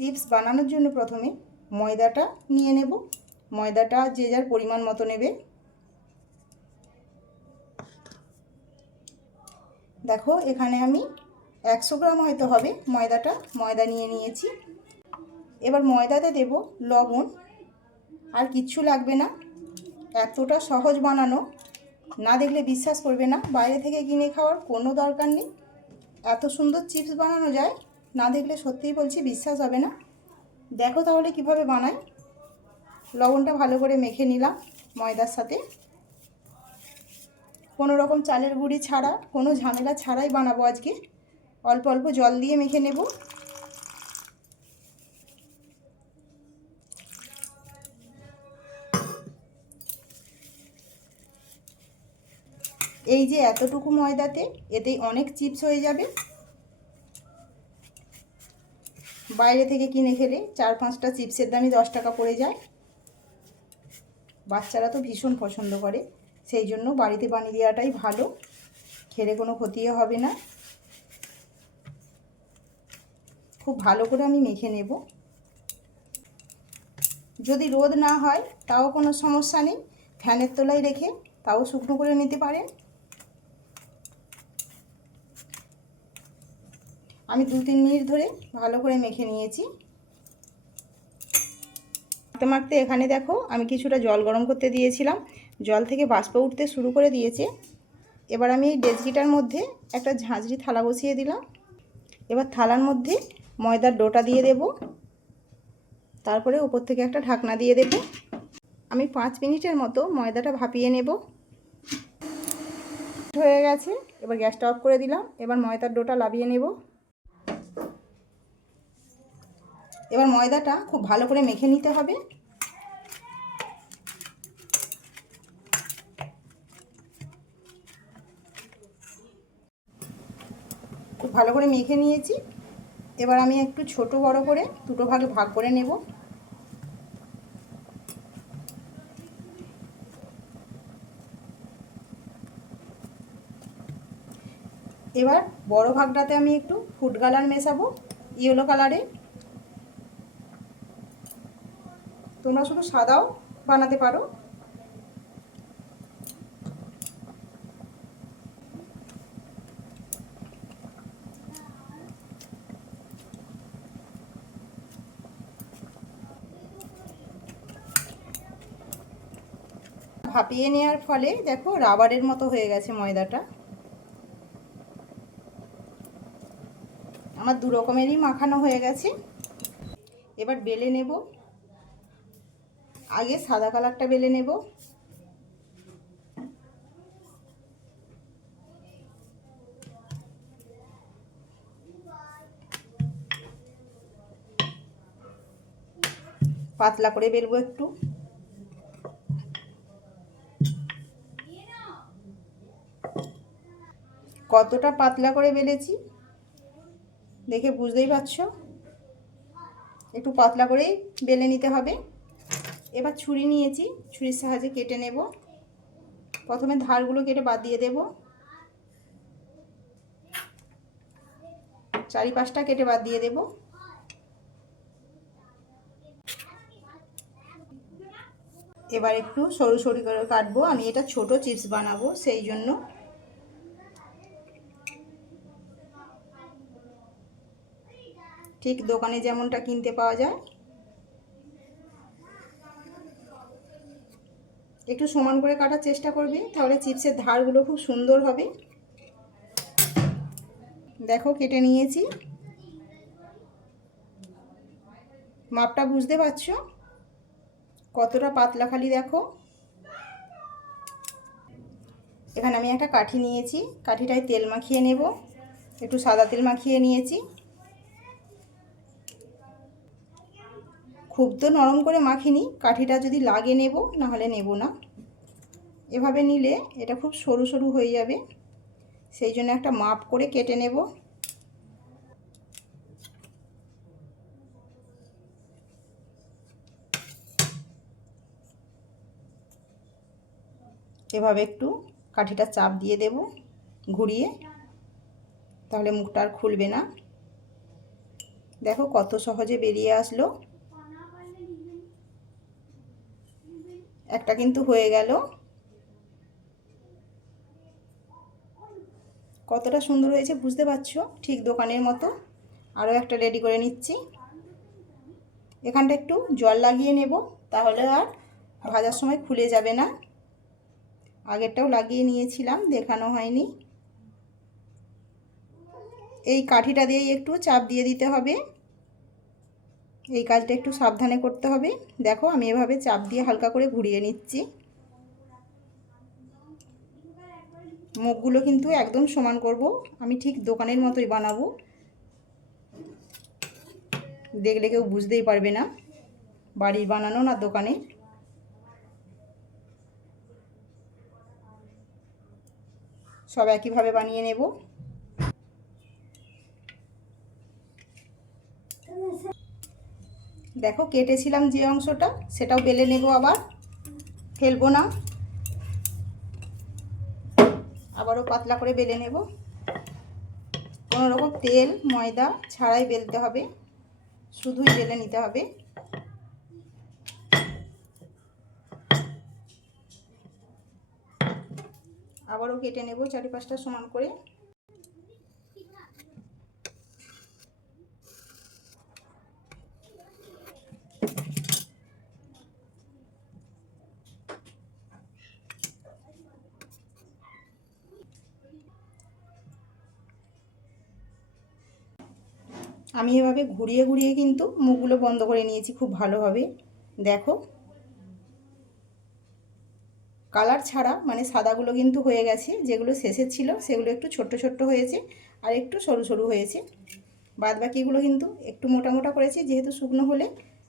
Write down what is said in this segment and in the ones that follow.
Chips বানানোর জন্য প্রথমে ময়দাটা নিয়ে নেব। ময়দাটা যে যার পরিমাণ মতো নেবে। দেখো এখানে আমি 100 গ্রাম হয়তো হবে ময়দা নিয়ে নিয়েছি। এবার ময়দাতে দেব লবণ, আর কিচ্ছু লাগবে না। এতটা সহজ বানানো, না দেখলে বিশ্বাস করবে না। বাইরে থেকে কিনে খাওয়ার কোনো দরকার নেই, এত সুন্দর চিপস বানানো যায়। না দেখলে সত্যিই বলছি বিশ্বাস হবে না। দেখো তাহলে কিভাবে বানাই। লবণটা ভালো করে মেখে নিলাম ময়দার সাথে। কোনো রকম চালের গুঁড়ি ছাড়া, কোনো ঝামেলা ছাড়াই বানাবো আজকে। অল্প অল্প জল দিয়ে মেখে নেব। এই যে এতটুকু ময়দাতে এতেই অনেক চিপস হয়ে যাবে। বাইরে থেকে কিনে খেলে 4-5টা চিপসের দামই 10 টাকা পড়ে যায়। বাচ্চারা তো ভীষণ পছন্দ করে, সেই জন্য বাড়িতে বানিয়ে দেওয়াটাই ভালো। খেলে কোনো ক্ষতিও হবে না। খুব ভালো করে আমি মেখে নেব। যদি রোদ না হয় তাও কোনো সমস্যা নেই, ফ্যানের তলায় রেখে তাও শুকনো করে নিতে পারেন। আমি 2-3 মিনিট ধরে ভালো করে মেখে নিয়েছি। মাখতে মাখতে এখানে দেখো আমি কিছুটা জল গরম করতে দিয়েছিলাম, জল থেকে বাষ্প উঠতে শুরু করে দিয়েছে। এবার আমি এই ডেচকিটার মধ্যে একটা ঝাঁঝরি থালা বসিয়ে দিলাম। এবার থালার মধ্যে ময়দার ডোটা দিয়ে দেব, তারপরে উপর থেকে একটা ঢাকনা দিয়ে দেব। আমি 5 মিনিটের মতো ময়দাটা ভাপিয়ে নেব। হয়ে গেছে, এবার গ্যাসটা অফ করে দিলাম। এবার ময়দার ডোটা লাভিয়ে নেব। এবার ময়দাটা খুব ভালো করে মেখে নিতে হবে। খুব ভালো করে মেখে নিয়েছি। এবার আমি একটু ছোট বড় করে দুটো ভাগে ভাগ করে নেব। এবার বড় ভাগটাতে আমি একটু ফুড কালার মেশাবো, ইয়েলো কালারে। তোমরা শুধু সাদাও বানাতে পারো। ভাপিয়ে নেওয়ার ফলে দেখো রাবারের মতো হয়ে গেছে ময়দাটা। আমার 2 রকমেরই মাখানো হয়ে গেছে। এবার বেলে নেব। আগে সাদা কালারটা বেলে নেব। পাতলা করে বেলবো একটু। কতটা পাতলা করে বেলেছি দেখে বুঝতেই পারছো। একটু পাতলা করেই বেলে নিতে হবে। এবার ছুরি নিয়েছি, ছুরির সাহায্যে কেটে নেব। প্রথমে ধারগুলো কেটে বাদ দিয়ে দেব, চারিপাশটা কেটে বাদ দিয়ে দেব। এবার একটু সরু সরু করে কাটবো, আমি এটা ছোট চিপস বানাবো সেই জন্য। ঠিক দোকানে যেমনটা কিনতে পাওয়া যায়। একটু সমান করে কাটার চেষ্টা করবে, তাহলে চিপসের ধারগুলো খুব সুন্দর হবে। দেখো কেটে নিয়েছি। মাপটা বুঝতে পারছো কতটা পাতলা, খালি দেখো। এখানে আমি একটা কাঠি নিয়েছি, কাঠিটায় তেল মাখিয়ে নেব। একটু সাদা তেল মাখিয়ে নিয়েছি। খুব তো নরম করে মাখিনি, কাঠিটা যদি লাগে নেব, না হলে নেব না। এভাবে নিলে এটা খুব সরু সরু হয়ে যাবে, সেই জন্য একটা মাপ করে কেটে নেব। এভাবে একটু কাঠিটা চাপ দিয়ে দেব ঘুরিয়ে, তাহলে মুখটা আর খুলবে না। দেখো কত সহজে বেরিয়ে আসলো। একটা কিন্তু হয়ে গেল। কতটা সুন্দর হয়েছে বুঝতে পারছো, ঠিক দোকানের মতো। আরও একটা রেডি করে নিচ্ছি। এখানটা একটু জল লাগিয়ে নেব, তাহলে আর ভাজার সময় খুলে যাবে না। আগেরটাও লাগিয়ে নিয়েছিলাম, দেখানো হয়নি। এই কাঠিটা দিয়েই একটু চাপ দিয়ে দিতে হবে। এই কাজটা একটু সাবধানে করতে হবে। দেখো আমি এভাবে চাপ দিয়ে হালকা করে ঘুরিয়ে নিচ্ছি। মুখগুলো কিন্তু একদম সমান করব, আমি ঠিক দোকানের মতোই বানাবো, দেখলে কেউ বুঝতেই পারবে না বাড়ির বানানো না দোকানে। সব একইভাবে বানিয়ে নেব। দেখো কেটেছিলাম যে অংশটা, সেটাও বেলে নেব, আবার ফেলবো না, আবারও পাতলা করে বেলে নেব। কোনো রকম তেল ময়দা ছাড়াই বেলতে হবে, শুধুই বেলে নিতে হবে। আবারও কেটে নেব চারিপাশটা সমান করে। আমি এভাবে ঘুরিয়ে ঘুরিয়ে কিন্তু মুখগুলো বন্ধ করে নিয়েছি খুব ভালোভাবে। দেখো কালার ছাড়া মানে সাদাগুলো কিন্তু হয়ে গেছে, যেগুলো শেষের ছিল সেগুলো একটু ছোট্ট ছোট্ট হয়েছে আর একটু সরু সরু হয়েছে। বাদ বাকিগুলো কিন্তু একটু মোটা মোটা করেছি, যেহেতু শুকনো হলে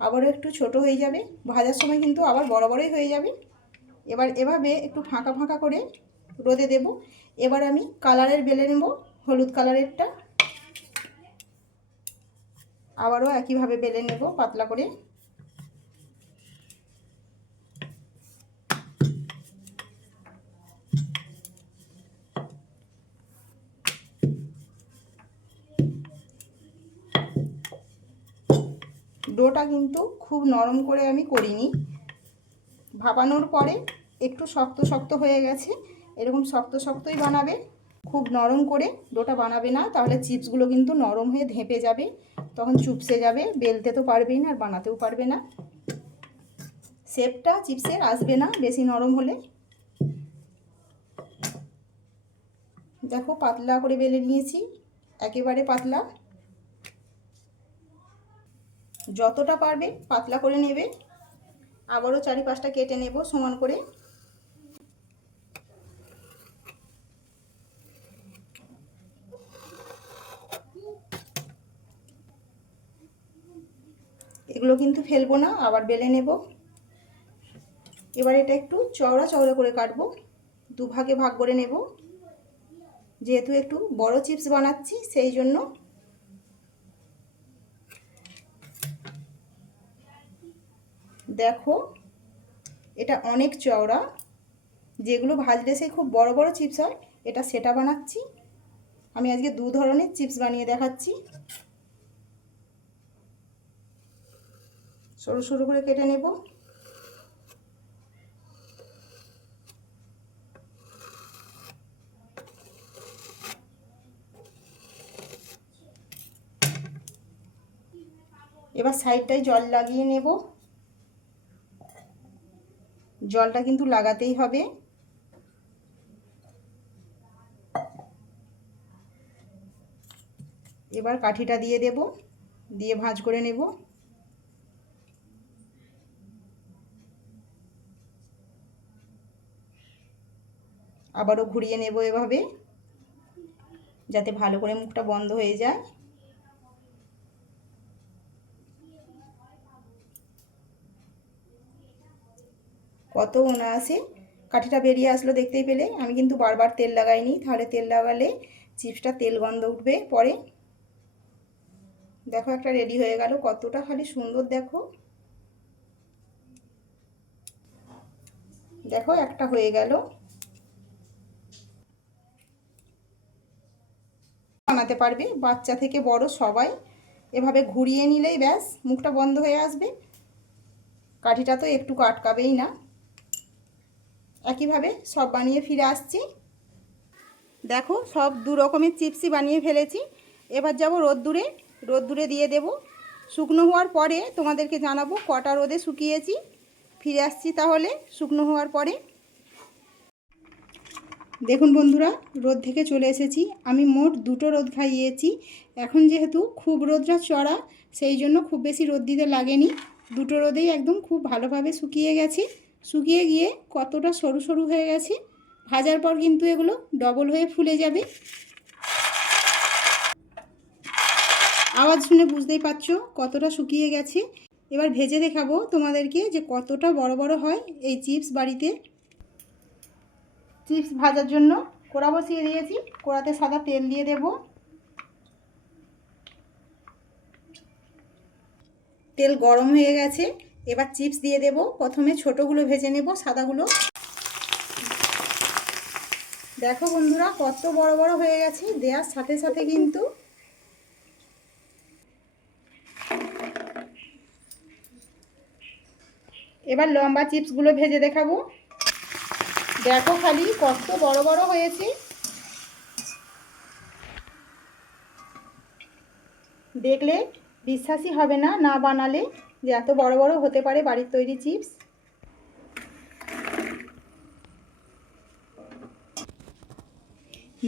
আবারও একটু ছোট হয়ে যাবে, ভাজার সময় কিন্তু আবার বড় বড়ই হয়ে যাবে। এবার এভাবে একটু ফাঁকা ফাঁকা করে রোদে দেব। এবার আমি কালারের বেলে নেব, হলুদ কালারেরটা। আবারও একইভাবে বেলে নেব পাতলা করে। ডোটা কিন্তু খুব নরম করে আমি করিনি, ভাপানোর পরে একটু শক্ত শক্ত হয়ে গেছে। এরকম শক্ত শক্তই বানাবে, খুব নরম করে ডোটা বানাবে না, তাহলে চিপসগুলো কিন্তু নরম হয়ে ধেঁপে যাবে, তখন চুপসে যাবে, বেলতে তো পারবেই না আর বানাতেও পারবে না। শেপটা চিপসের আসবে না বেশি নরম হলে। দেখো পাতলা করে বেলে নিয়েছি, একেবারে পাতলা। যতটা পারবে পাতলা করে নেবে। আবারও চারিপাশটা কেটে নেব সমান করে। এগুলো কিন্তু ফেলবো না, আবার বেলে নেব। এবার এটা একটু চওড়া চওড়া করে কাটবো, দুভাগে ভাগ করে নেব, যেহেতু একটু বড় চিপস বানাচ্ছি সেই জন্য। দেখো এটা অনেক চওড়া, যেগুলো ভাজলে সেই খুব বড় বড় চিপস হয়, এটা সেটা বানাচ্ছি। আমি আজকে দু ধরনের চিপস বানিয়ে দেখাচ্ছি। সরু সরু করে কেটে নেব। এবার সাইডটায় জল লাগিয়ে নেব, জলটা কিন্তু লাগাতেই হবে। এবার কাঠিটা দিয়ে দেব, দিয়ে ভাঁজ করে নেব। আবারও ঘুরিয়ে নেব এভাবে, যাতে ভালো করে মুখটা বন্ধ হয়ে যায়। কত অনায়াসে কাঠিটা বেরিয়ে আসলো দেখতেই পেলে। আমি কিন্তু বারবার তেল লাগাইনি, তাহলে তেল লাগালে চিপসটা তেল গন্ধ উঠবে পরে। দেখো একটা রেডি হয়ে গেল, কতটা খালি সুন্দর। দেখো দেখো একটা হয়ে গেল। বানাতে পারবে বাচ্চা থেকে বড় সবাই এভাবে ঘুরিয়ে নিলেই ব্যাস মুখটা বন্ধ হয়ে আসবে। কাঠিটা তো একটু আটকাবেই না। একইভাবে সব বানিয়ে ফিরে আসছি। দেখো সব দু রকমের চিপসই বানিয়ে ফেলেছি। এবার যাব রোদ্দুরে, রোদ্দুরে দিয়ে দেব। শুকনো হওয়ার পরে তোমাদেরকে জানাবো কটা রোদে শুকিয়েছি। ফিরে আসছি তাহলে শুকনো হওয়ার পরে। দেখুন বন্ধুরা, রোদ থেকে চলে এসেছি। আমি মোট দুটো রোদ খাইয়েছি। এখন যেহেতু খুব রোদটা চড়া, সেই জন্য খুব বেশি রোদ দিতে লাগেনি। দুটো রোদেই একদম খুব ভালোভাবে শুকিয়ে গেছে। শুকিয়ে গিয়ে কতটা সরু সরু হয়ে গেছে। ভাজার পর কিন্তু এগুলো ডবল হয়ে ফুলে যাবে। আওয়াজ শুনে বুঝতেই পারছো কতটা শুকিয়ে গেছে। এবার ভেজে দেখাবো তোমাদেরকে যে কতটা বড় বড় হয় এই চিপস বাড়িতে। চিপস ভাজার জন্য কড়া বসিয়ে দিয়েছি। কড়াতে সাদা তেল দিয়ে দেব। তেল গরম হয়ে গেছে। এবার চিপস দিয়ে দেব। প্রথমে ছোটগুলো ভেজে নেব, সাদাগুলো। দেখো বন্ধুরা কত বড় বড় হয়ে গেছে। দেওয়ার সাথে সাথে কিন্তু এবার লম্বা চিপসগুলো ভেজে দেখাবো। দেখো খালি কত বড় বড় হয়েছে। দেখলে বিশ্বাসই হবে না, না বানালে, যে এত বড় বড় হতে পারে বাড়ির তৈরি চিপস।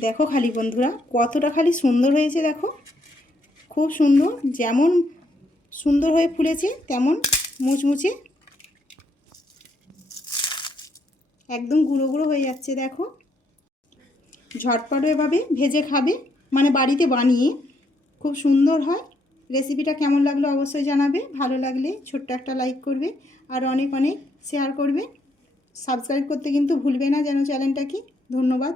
দেখো খালি বন্ধুরা কতটা খালি সুন্দর হয়েছে। দেখো খুব সুন্দর, যেমন সুন্দর হয়ে ফুলেছে তেমন মুচমুচে একদম গুঁড়ো গুঁড়ো হয়ে যাচ্ছে। দেখো ঝটপট এভাবে ভেজে খাবে, মানে বাড়িতে বানিয়ে খুব সুন্দর হয়। রেসিপিটা কেমন লাগলো অবশ্যই জানাবে। ভালো লাগলে ছোট্ট একটা লাইক করবে আর অনেক অনেক শেয়ার করবে। সাবস্ক্রাইব করতে কিন্তু ভুলবে না যেন চ্যানেলটাকে। ধন্যবাদ।